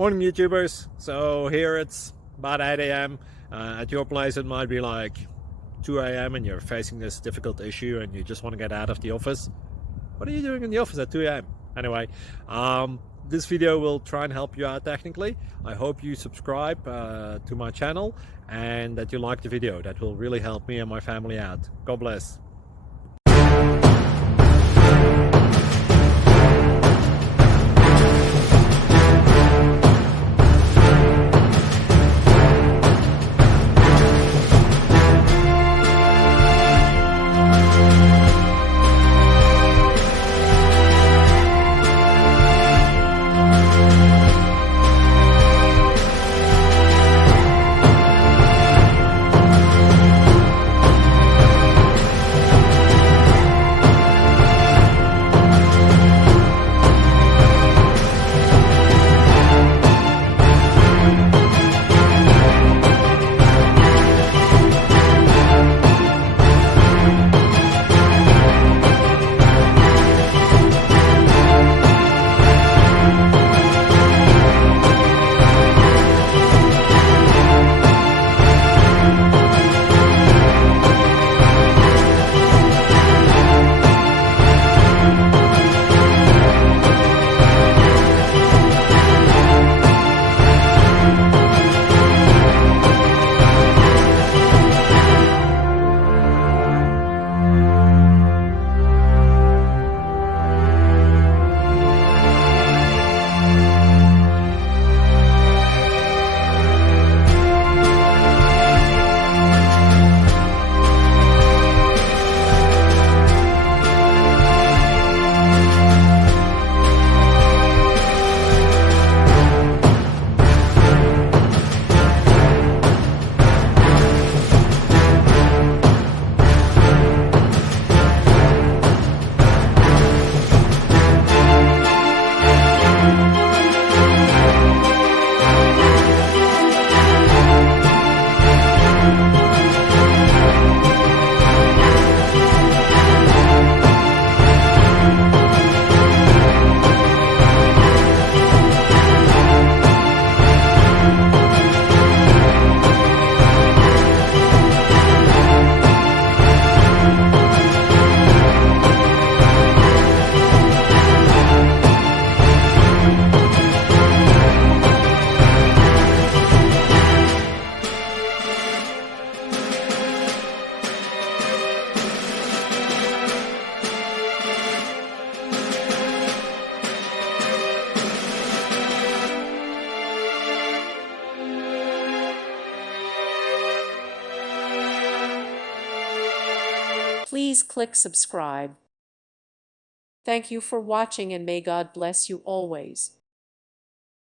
Morning YouTubers. So here it's about 8 a.m. At your place it might be like 2 a.m. and you're facing this difficult issue and you just want to get out of the office. What are you doing in the office at 2 a.m.? Anyway, this video will try and help you out technically. I hope you subscribe to my channel and that you like the video. That will really help me and my family out. God bless. Please click subscribe. Thank you for watching and may God bless you always.